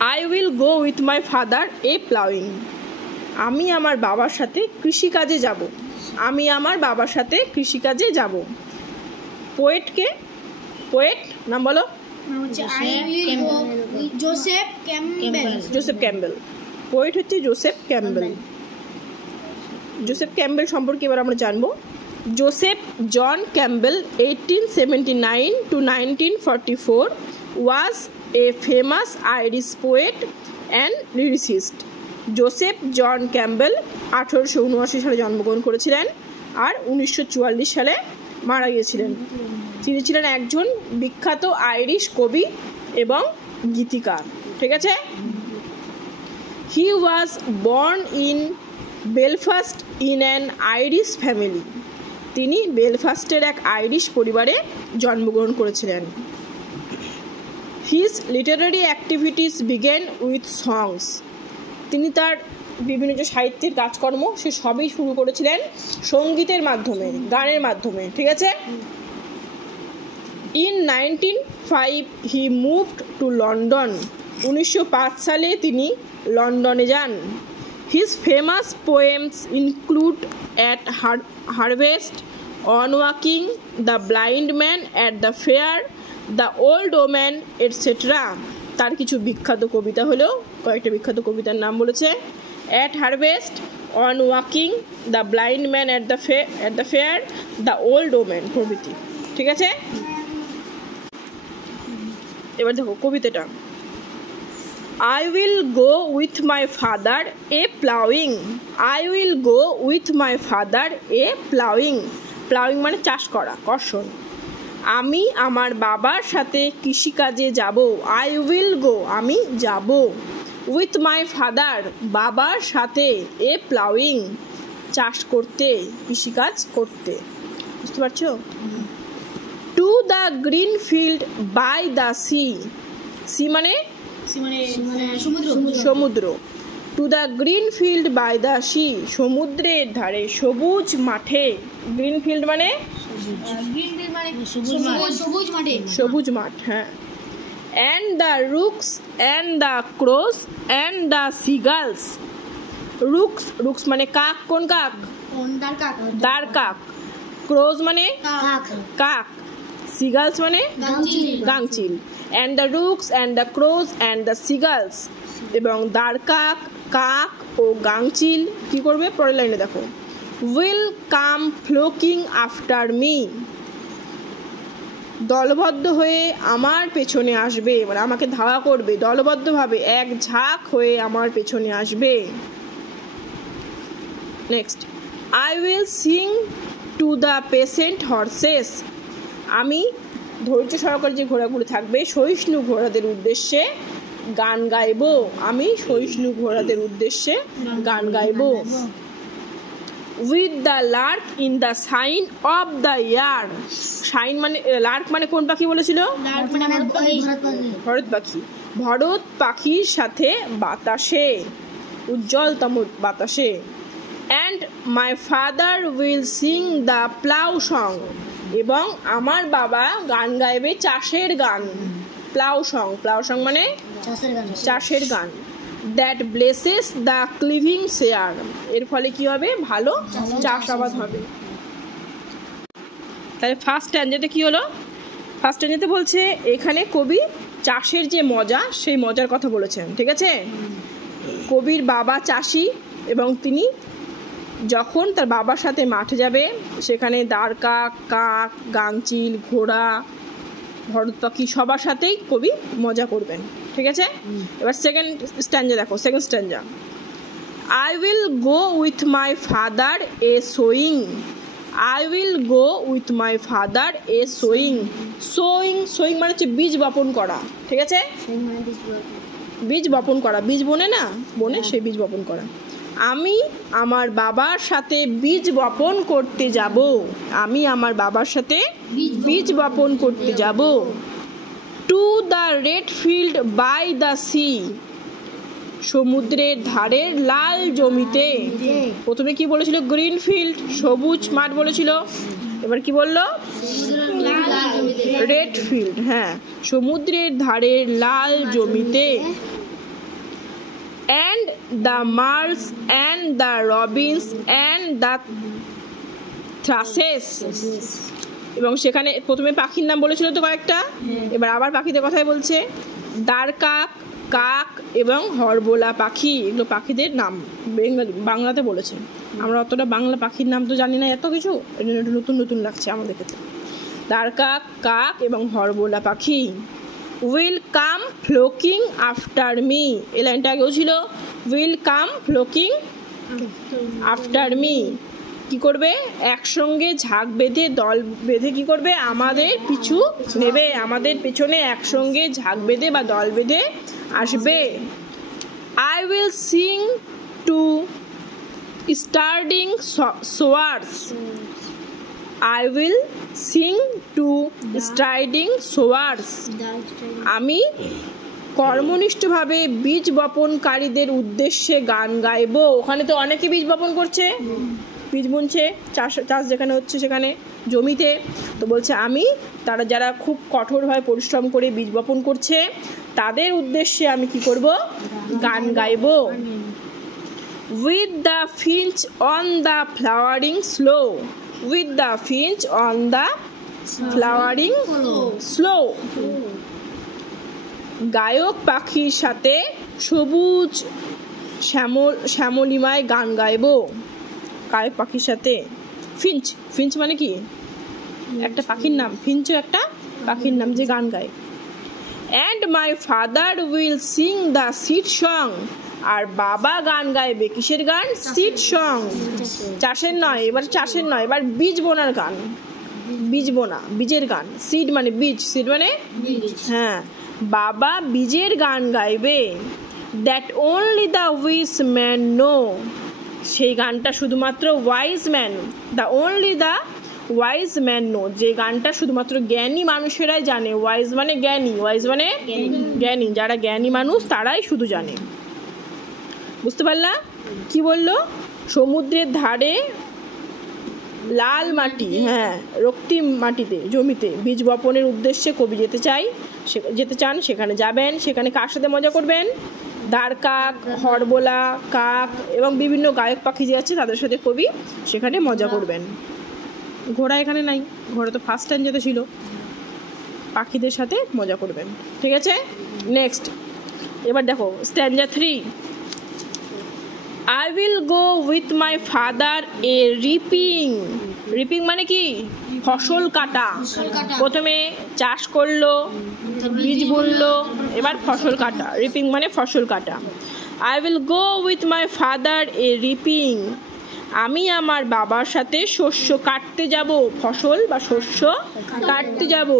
I will go with my father a plowing. আমি আমার বাবার সাথে কৃষিকাজে যাব। আমি আমার বাবার সাথে কৃষিকাজে যাব। পোয়েটকে পোয়েট নাম বলো। Joseph Campbell. পোয়েট হচ্ছে জোসেফ ক্যাম্বেল। জোসেফ ক্যাম্বেল সম্পর্কে এবার আমরা জানবো। Joseph John Campbell 1879 to 1944 was a famous Irish poet and lyricist. Joseph John Campbell 1879 সালে জন্মগ্রহণ করেছিলেন আর 1944 সালে মারা গিয়েছিলেন। তিনি ছিলেন একজন বিখ্যাত আইরিশ কবি এবং গীতিকার। ঠিক আছে। He was born in Belfast in an Irish family. তিনি বেলফাস্টের এক আইরিশ পরিবারে জন্মগ্রহণ করেছিলেন। His literary activities began with songs. তিনি তার বিভিন্ন যে সাহিত্যের কাজকর্ম সে সবই শুরু করেছিলেন সঙ্গীতের মাধ্যমে, গানের মাধ্যমে। ঠিক আছে। In 1905 he moved to London. 1905 সালে তিনি লন্ডনে যান। His famous poems include at harvest, on walking, the blind man at the fair, the old woman etcetera. তার কিছু বিখ্যাত কবিতা হলো, কয়েকটা বিখ্যাত কবিতার নাম বলেছে। At harvest, on walking, the blind man at the fair, the old woman প্রভৃতি। ঠিক আছে। এবার দেখো কবিতাটা। I will go with my father a plowing. I will go with my father a plowing. Plowing মানে চাষ করা, কর্ষণ। আমি আমার বাবার সাথে কৃষিকাজে যাব। I will go, আমি যাব। With my father, বাবার সাথে a plowing, চাষ করতে, কৃষিকাজ করতে। বুঝতে পারছো? To the green field by the sea. Sea মানে সমুদ্র। To the green field by the sea, সমুদ্রের ধারে সবুজ মাঠে। গ্রিন ফিল্ড মানে সবুজ মাঠ। হ্যাঁ। And the rooks and the Kroos and the seagulls. Rooks মানে কাক। কোন কাক? দার কাক। ক্রোজ মানে কাক। সিগালস মানে গাংচিল। And the rooks and the crows and the seagulls, এবং দারকাক, কাক ও গাংচিল কি করবে পরের লাইনে দেখো। will come flocking after me, দলবদ্ধ হয়ে আমার পেছনে আসবে, মানে আমাকে ধাওয়া করবে দলবদ্ধভাবে, এক ঝাঁক হয়ে আমার পেছনে আসবে। Next, I will sing to the patient horses, আমি ধৈর্য সহকারে যে ঘোড়াগুলো থাকবে সহিষ্ণু ঘোড়াদের উদ্দেশ্যে গান গাইব। আমি সহিষ্ণু ঘোড়াদের উদ্দেশ্যে গান গাইব। With the lark in the sign of the year. Sign মানে লার্ক মানে কোন পাখি বলেছিল? ভরত পাখি। ভরত পাখির সাথে বাতাসে, উজ্জ্বলতম বাতাসে। And my father will sing the plough song, এবং আমার বাবা গান গাইবে চাষের গান। প্লাউ সং মানে চাষের গান। দ্যাট ব্লেসেস দ্য ক্লিভিং শেয়ার, এর ফলে কি হবে? ভালো চাষাবাদ হবে। তাহলে ফার্স্ট স্ট্যাঞ্জাতে কি হলো? ফার্স্ট স্ট্যাঞ্জাতে বলছে এখানে কবি চাষের যে মজা সেই মজার কথা বলেছেন। ঠিক আছে। কবির বাবা চাষি এবং তিনি যখন তার বাবার সাথে মাঠে যাবে সেখানে দারকাক, কাক, গাংচিল, ঘোড়া, ভরত পাখি সবার সাথেই কবি মজা করবেন। ঠিক আছে। এবার সেকেন্ড স্ট্যাঞ্জা দেখো। Second stanza, I will go with my father a sowing. I will go with my father a sowing. Sowing মানে হচ্ছে বীজ বপন করা। ঠিক আছে। বীজ বপন করা, বীজ বোনে না, বোনে সেই বীজ বপন করা। আমি আমার বাবার সাথে বীজ বপন করতে যাব। আমি আমার বাবার সাথে বীজ বপন করতে যাব। To the red field by the sea, সমুদ্রের ধারের লাল জমিতে। প্রথমে কি বলেছিল? গ্রিন ফিল্ড, সবুজ মাঠ বলেছিল। এবার কি বললো? Red field. হ্যাঁ, সমুদ্রের ধারের লাল জমিতে। the moles and the robins and the thrushes. এবং সেখানে প্রথমে পাখির নাম বলেছিল তো কয়েকটা, এবার আবার পাখিদের কথাই বলছে। দ্বারকাক, কাক এবং হরবোলা পাখি, এগুলো পাখিদের নাম বাংলাতে বলেছে। আমরা অতটা বাংলা পাখির নাম তো জানি না এত কিছু, এর জন্য একটু নতুন নতুন লাগছে আমাদের ক্ষেত্রে। দ্বারকাক, কাক এবং হরবোলা পাখি। Will come flocking after me, এই লাইনটা আগেও ছিল। Will come flocking after me, কি করবে? একসঙ্গে ঝাঁক বেঁধে দল বেঁধে কি করবে? আমাদের পিছু নেবে, আমাদের পেছনে একসঙ্গে ঝাঁক বেঁধে বা দল বেঁধে আসবে। I will sing to starting sowers, I will sing to striding sowers, আমি কর্মনিষ্ঠভাবে বীজ বপনকারীদের উদ্দেশ্যে গান গাইব। ওখানে তো অনেকে বীজ বপন করছে, বীজ বুনছে, চাষ যেখানে হচ্ছে সেখানে জমিতে, তো বলছে আমি তারা যারা খুব কঠোরভাবে পরিশ্রম করে বীজ বপন করছে তাদের উদ্দেশ্যে আমি কি করব? গান গাইব। With the Finch on the flowering slow, with the Finch on the flowering slow, গায়ক পাখির সাথে সবুজ শ্যামলিমায় গান গাইব। গায়ক পাখির সাথে। ফিঞ্চ, ফিঞ্চ মানে কি? একটা পাখির নাম, ফিঞ্চও একটা পাখির নাম যে গান গায়। And my father will sing the seed song, আর বাবা গান গাইবে কিসের গান? Seed song. চাষের নয়, এবার চাষের নয়, এবার বীজ বোনার গান, বীজ বোনা, বীজের গান। সিড মানে বীজ, সিড মানে হ্যাঁ, বাবা বীজের গান গাইবে। That only the wise man know, সেই গানটা শুধুমাত্র wise man, the only the wise man know, যে গানটা শুধুমাত্র জ্ঞানী মানুষেরাই জানে। ওয়াইজ মানে জ্ঞানী, ওয়াইজ মানে জ্ঞানী, যারা জ্ঞানী মানুষ তারাই শুধু জানে। বুঝতে পারলা? কি বললো? সমুদ্রের ধারে লাল মাটি, হ্যাঁ রক্তিম মাটিতে, জমিতে বীজ বপনের উদ্দেশ্যে কবি যেতে চান, সেখানে যাবেন। সেখানে কার সাথে মজা করবেন? দ্বারকাক, হরবোলা, কাক এবং বিভিন্ন গায়ক পাখি যে আছে তাদের সাথে কবি সেখানে মজা করবেন। ঘোড়া এখানে নাই, ঘোড়া তো ফার্স্ট টাইম যেতে ছিল। পাখিদের সাথে মজা করবেন, ঠিক আছে? নেক্সট, এবার দেখো স্ট্যাঞ্জা 3। I will go with my father a reaping, reaping মানে কি? ফসল কাটা। প্রথমে চাষ করলো, বীজ বুনলো, এবার ফসল কাটা। রিপিং মানে ফসল কাটা। I will go with my father a reaping, আমি আমার বাবার সাথে শস্য কাটতে যাব, ফসল বা শস্য কাটতে যাব।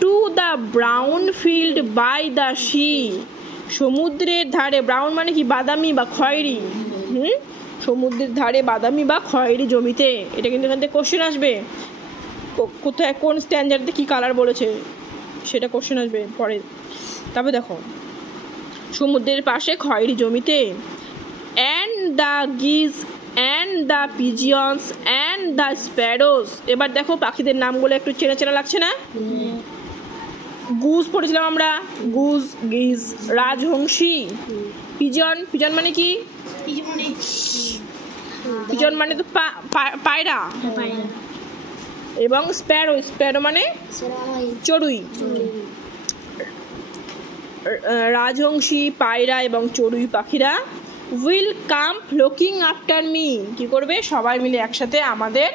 To the brown field by the sea, সমুদ্রের ধারে, ব্রাউন মানে কি? বাদামি বা খয়েরি। সমুদ্রের ধারে বাদামি বা খয়েরি জমিতে। এটা কিন্তু এখান থেকে কোশ্চেন আসবে, কোথায় কোন স্ট্যান্ডার্ডে কি কালার বলেছে সেটা কোশ্চেন আসবে পরে। তবে দেখো সমুদ্রের পাশে খয়েরি জমিতে। And the geese and the pigeons and the sparrows, এবার দেখো পাখিদের নামগুলো একটু চেনা চেনা লাগছে না? গুজ পড়েছিলাম আমরা, গুজ, গিজ, রাজহংসী। পিজন, পিজন মানে কি? পিজন মানে তো পায়রা। এবং স্প্যারো, স্প্যারো মানে চড়ুই। রাজহংসী, পায়রা এবং চড়ুই পাখিরা will come flocking after me, কি করবে? সবাই মিলে একসাথে আমাদের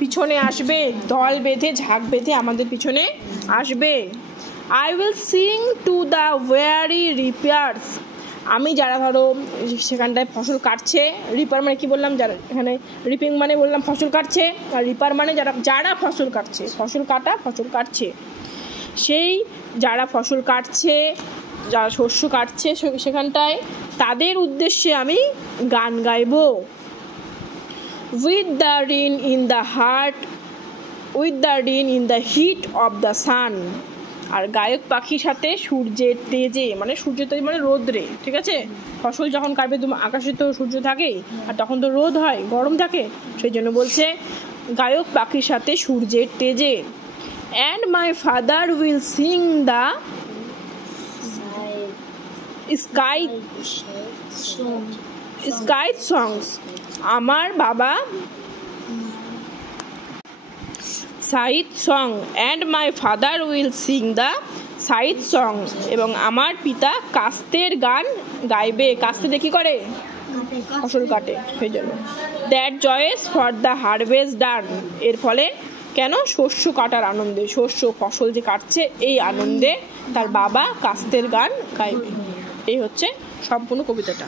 পিছনে আসবে, দল বেঁধে ঝাঁক বেঁধে আমাদের পিছনে আসবে। I will sing to the weary reapers, আমি যারা ধরো সেখানটায় ফসল কাটছে, রিপার মানে কি বললাম? যারা এখানে রিপিং মানে বললাম ফসল কাটছে, আর রিপার মানে যারা ফসল কাটছে, ফসল কাটা, ফসল কাটছে, সেই যারা ফসল কাটছে, যারা শস্য কাটছে সেখানটায়, তাদের উদ্দেশ্যে আমি গান গাইব। With the wren in the heart, with the wren in the heat of the sun, আর গায়ক পাখির সাথে সূর্যের তেজে, মানে সূর্যের তেজ মানে রোদ্রে, ঠিক আছে? ফসল যখন কাটবে আকাশে তো সূর্য থাকেই, আর তখন তো রোদ হয়, গরম থাকে, সেই জন্য বলছে গায়ক পাখির সাথে সূর্যের তেজে। And my father will sing the sky sky songs, আমার বাবা scythe song and my father will sing the scythe song, এবং আমার পিতা কাস্তের গান গাইবে। কাস্তে দিয়ে কি করে? ফসল কাটে, সেই জন্য। That joys for the harvest done, এর ফলে কেন? শস্য কাটার আনন্দে, শস্য ফসল যে কাটছে এই আনন্দে তার বাবা কাস্তের গান গাইবে। এই হচ্ছে সম্পূর্ণ কবিতাটা।